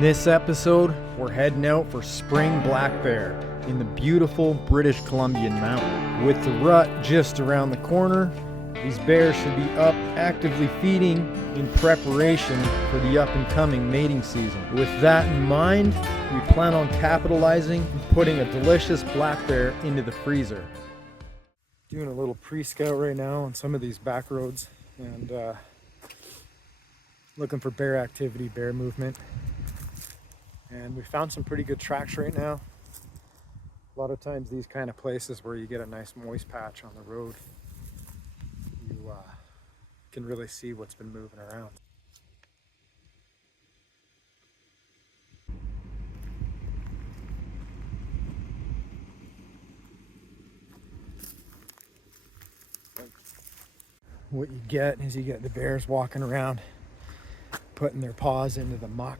this episode, we're heading out for spring black bear in the beautiful British Columbian mountain. With the rut just around the corner, these bears should be up actively feeding in preparation for the up and coming mating season. With that in mind, we plan on capitalizing and putting a delicious black bear into the freezer. Doing a little pre-scout right now on some of these back roads and looking for bear activity, bear movement. And we found some pretty good tracks right now. A lot of times these kind of places where you get a nice moist patch on the road, you can really see what's been moving around. What you get is you get the bears walking around, putting their paws into the muck,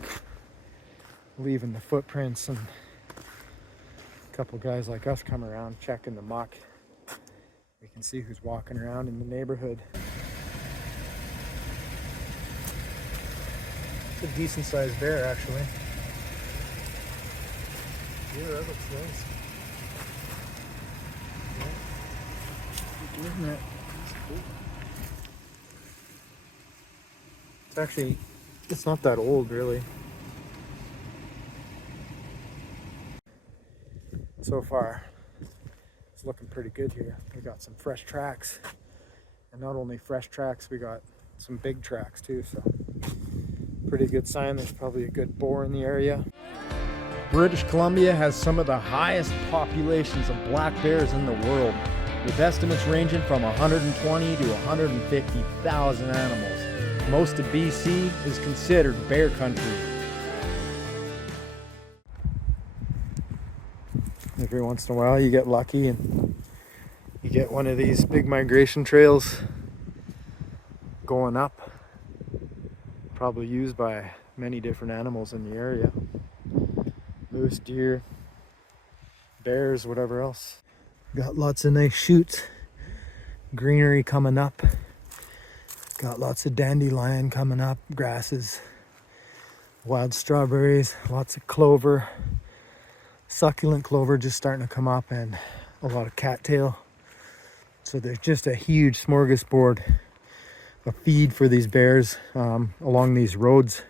leaving the footprints, and a couple guys like us come around checking the muck. We can see who's walking around in the neighborhood. It's a decent sized bear, actually. Yeah, that looks nice. Yeah. Isn't it? That's cool. It's actually, it's not that old, really. So far, it's looking pretty good here. We got some fresh tracks, and not only fresh tracks, we got some big tracks too, so pretty good sign there's probably a good boar in the area. British Columbia has some of the highest populations of black bears in the world, with estimates ranging from 120 to 150,000 animals. Most of BC is considered bear country. Every once in a while you get lucky and you get one of these big migration trails going up, probably used by many different animals in the area. Moose, deer, bears, whatever else. Got lots of nice shoots, greenery coming up. Got lots of dandelion coming up, grasses, wild strawberries, lots of clover. Succulent clover just starting to come up, and a lot of cattail. So there's just a huge smorgasbord of feed for these bears along these roads.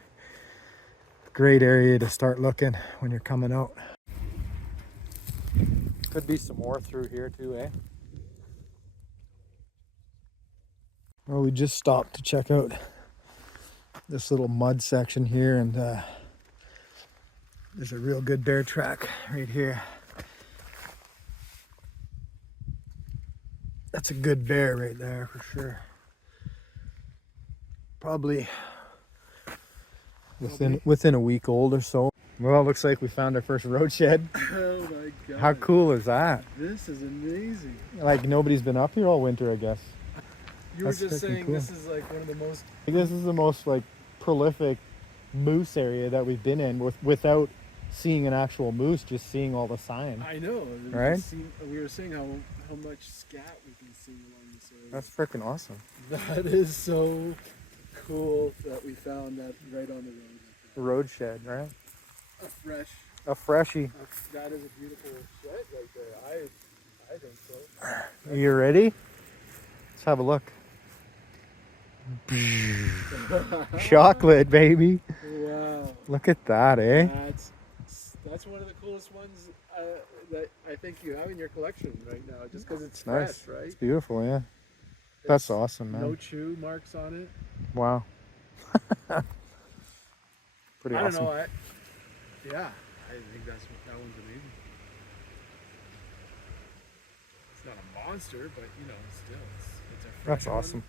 Great area to start looking when you're coming out. Could be some more through here too, eh? Well, we just stopped to check out this little mud section here, and there's a real good bear track right here. That's a good bear right there for sure. Probably within a week old or so. Well, it looks like we found our first road shed. Oh my god. How cool is that? This is amazing. Like nobody's been up here all winter, I guess. You were just saying cool. This is like one of the most... This is the most like prolific moose area that we've been in without seeing an actual moose, just seeing all the sign. I know, right? We were saying how much scat we can see along this area. That's freaking awesome. That is so cool that we found that right on the road. Road shed, right? A freshie. That is a beautiful shed right there. I think so. Are you ready? Let's have a look. Chocolate, baby. Wow. Look at that, eh? That's one of the coolest ones that I think you have in your collection right now, just because it's nice. Fresh, right? It's beautiful, yeah. That's awesome, man. No chew marks on it. Wow. Pretty awesome. I don't know. I think that one's amazing. It's not a monster, but you know, still, it's a fresh That's awesome. One.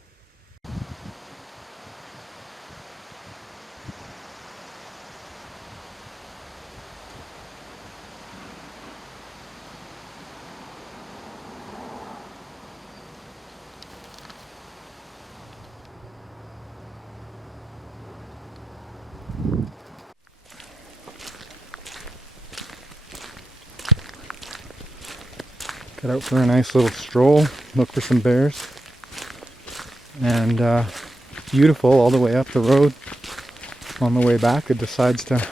Get out for a nice little stroll, look for some bears. And beautiful all the way up the road. On the way back, it decides to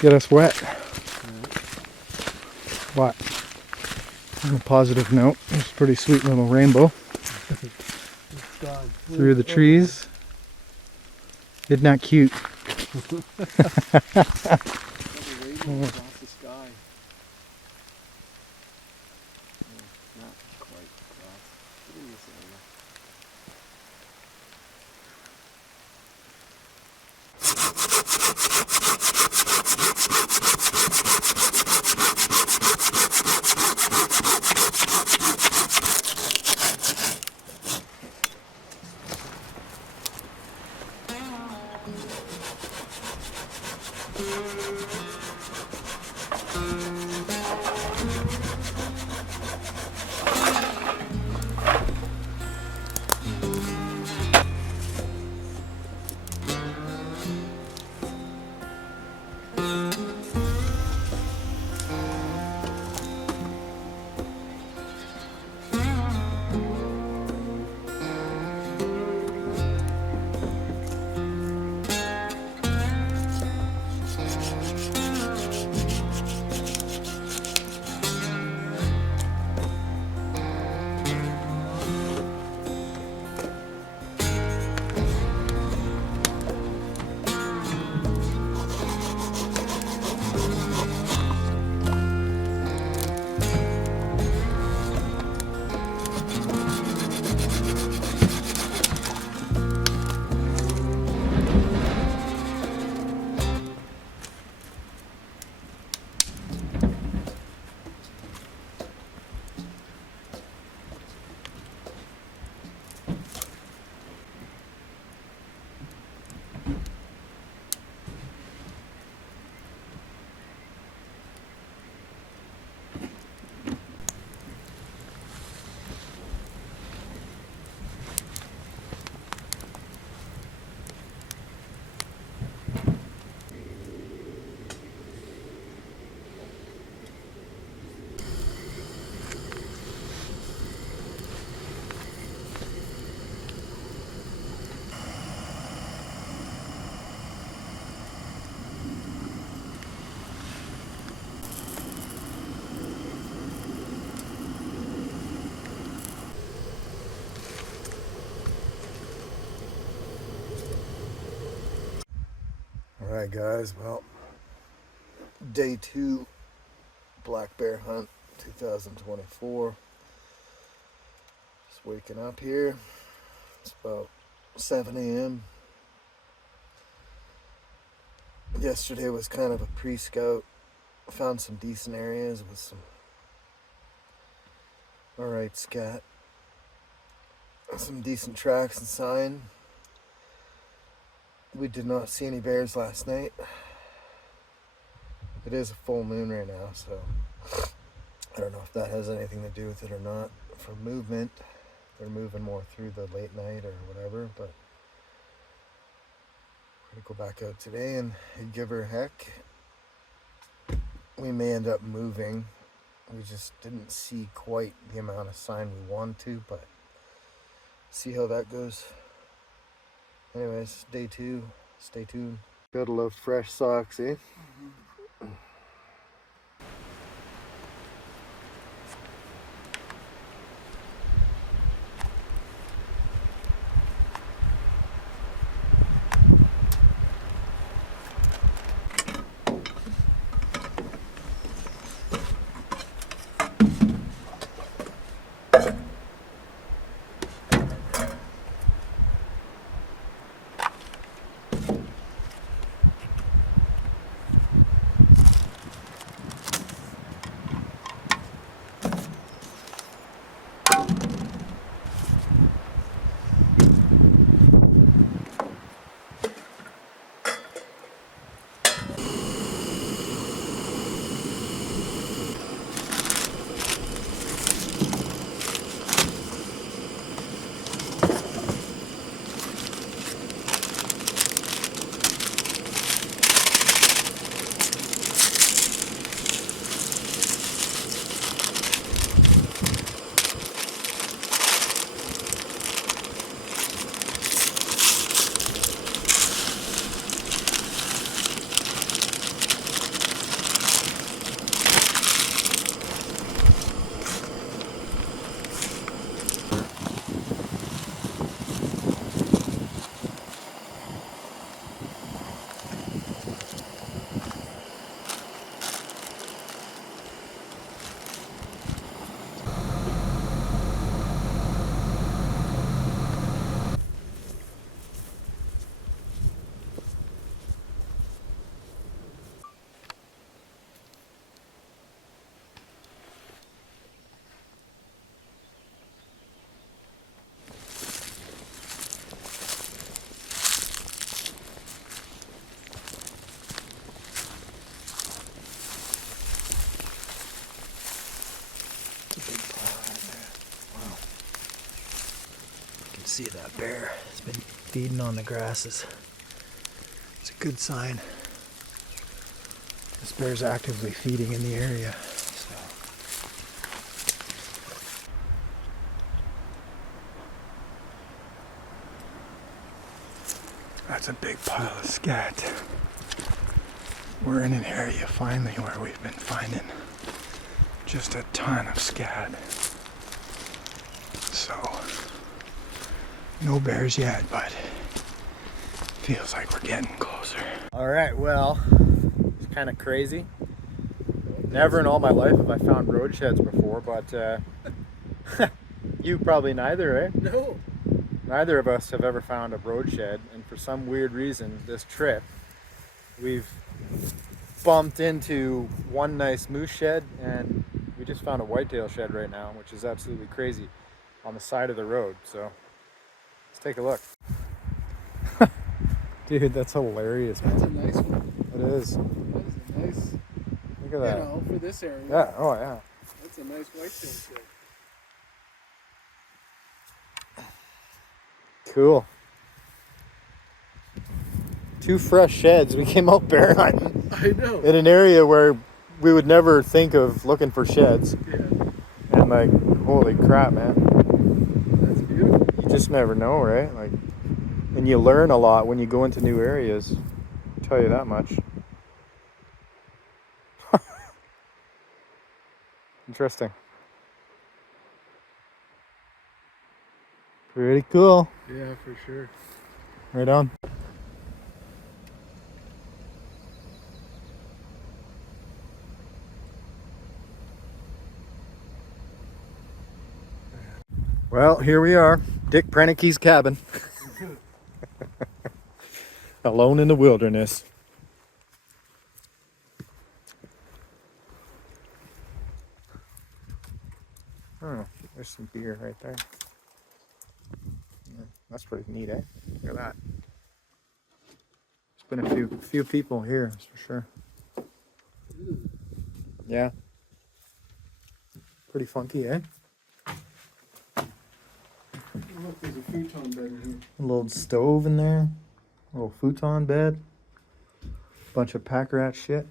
get us wet. But on a positive note, it's a pretty sweet little rainbow It's gone. through the trees. Isn't that cute? Another rainbow across the sky. No, not quite across. But in this area. Alright guys, well, day 2 black bear hunt 2024. Just waking up here. It's about 7 a.m. Yesterday was kind of a pre-scout. Found some decent areas with some alright scat. Some decent tracks and sign. We did not see any bears last night. It is a full moon right now, so I don't know if that has anything to do with it or not. For movement, they're moving more through the late night or whatever, but we're gonna go back out today and give her a heck. We may end up moving. We just didn't see quite the amount of sign we wanted to, but see how that goes. Anyways, day 2, stay tuned. Gotta love fresh socks, eh? see that bear has been feeding on the grasses. It's a good sign. This bear's actively feeding in the area. So. That's a big pile of scat. We're in an area finally where we've been finding just a ton of scat. So, no bears yet, but feels like we're getting closer. All right, well, it's kind of crazy. Never in all my life have I found road sheds before, but you probably neither, eh? No. Neither of us have ever found a road shed, and for some weird reason, this trip, we've bumped into one nice moose shed, and we just found a whitetail shed right now, which is absolutely crazy, on the side of the road. So let's take a look. Dude, that's hilarious, man. That's a nice one. It is. That is a nice, Look at that. you know, for this area. Yeah, oh yeah. That's a nice whitetail shed. Cool. 2 fresh sheds. We came out bear hunting I know. in an area where we would never think of looking for sheds. Yeah. And like, holy crap, man. That's beautiful. You just never know, right? Like, and you learn a lot when you go into new areas. I'll tell you that much. Interesting. Pretty cool. Yeah, for sure. Right on. Well, here we are, Dick Prenicke's cabin. Alone in the wilderness. Oh, there's some deer right there. Yeah, that's pretty neat, eh? Look at that. There's been a few people here, that's for sure. Yeah. Pretty funky, eh? Look, there's a futon bed in here. A little stove in there. A little futon bed. Bunch of pack rat shit.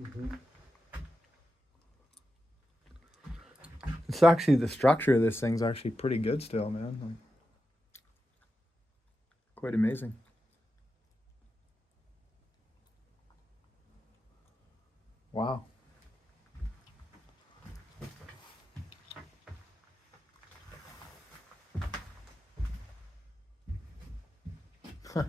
Mm-hmm. It's actually, the structure of this thing's actually pretty good still, man. Like, quite amazing. Wow. Huh.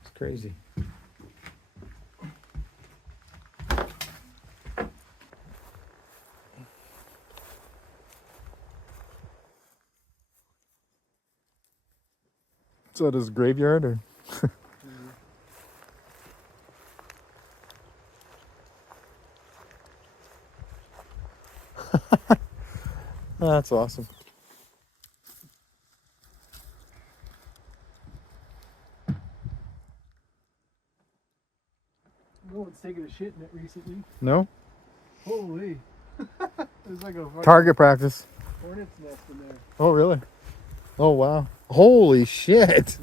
It's crazy. So does graveyard or? That's awesome. No one's taken a shit in it recently. No? Holy. There's like a fucking Target practice. hornet's nest in there. Oh, really? Oh, wow. Holy shit.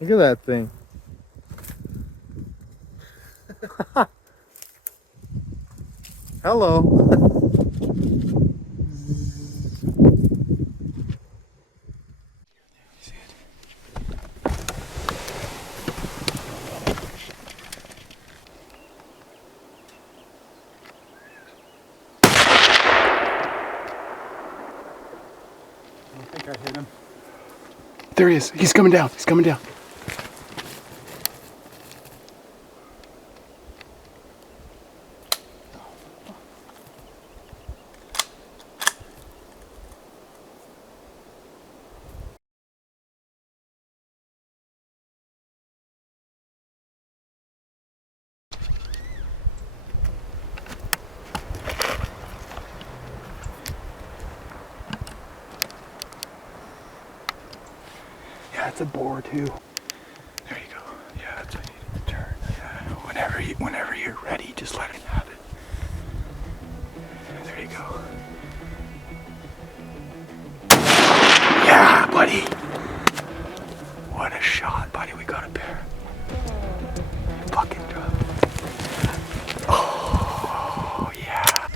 Look at that thing. Hello. I think I hit him. There he is. He's coming down. He's coming down. Yeah, it's a boar too. There you go. Yeah, that's what you need to turn. Yeah, whenever you're ready, just let him have it. go. Yeah, buddy. What a shot, buddy. We got a bear. Fucking drop. Oh, yeah.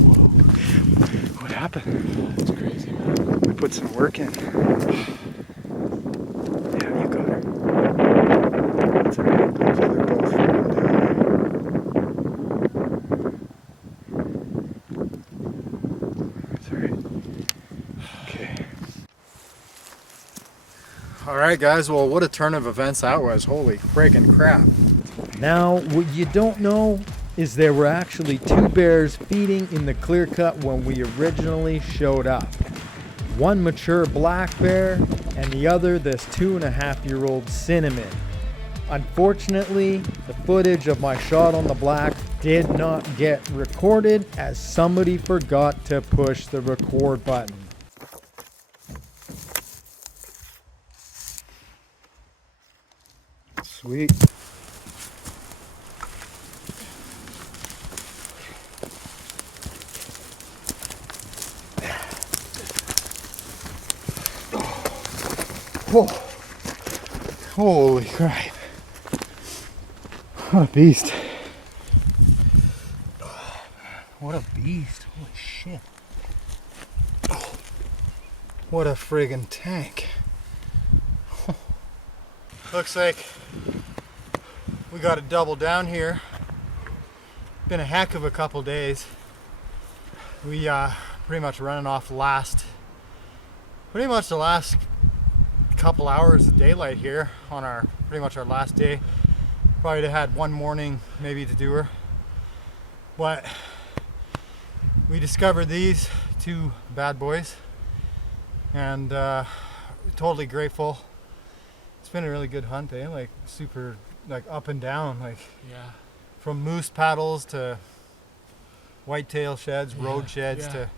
Whoa. What happened? It's crazy, man. We put some work in. Yeah, you got her. That's alright. Those other both falling down. That's alright. Okay. Alright guys, well what a turn of events that was. Holy friggin' crap. Now, what you don't know is there were actually 2 bears feeding in the clear cut when we originally showed up. One mature black bear and the other this 2.5-year-old cinnamon. Unfortunately, the footage of my shot on the black did not get recorded as somebody forgot to push the record button. Sweet. Whoa. Holy crap. What a beast. What a beast. Holy shit. What a friggin' tank. Looks like we got a double down here. Been a heck of a couple days. We pretty much running off the last couple hours of daylight here on our pretty much our last day. Probably had one morning maybe to do her, but we discovered these 2 bad boys and totally grateful. It's been a really good hunt, eh? Like super, like up and down, like Yeah. from moose paddles to whitetail sheds, road sheds yeah. to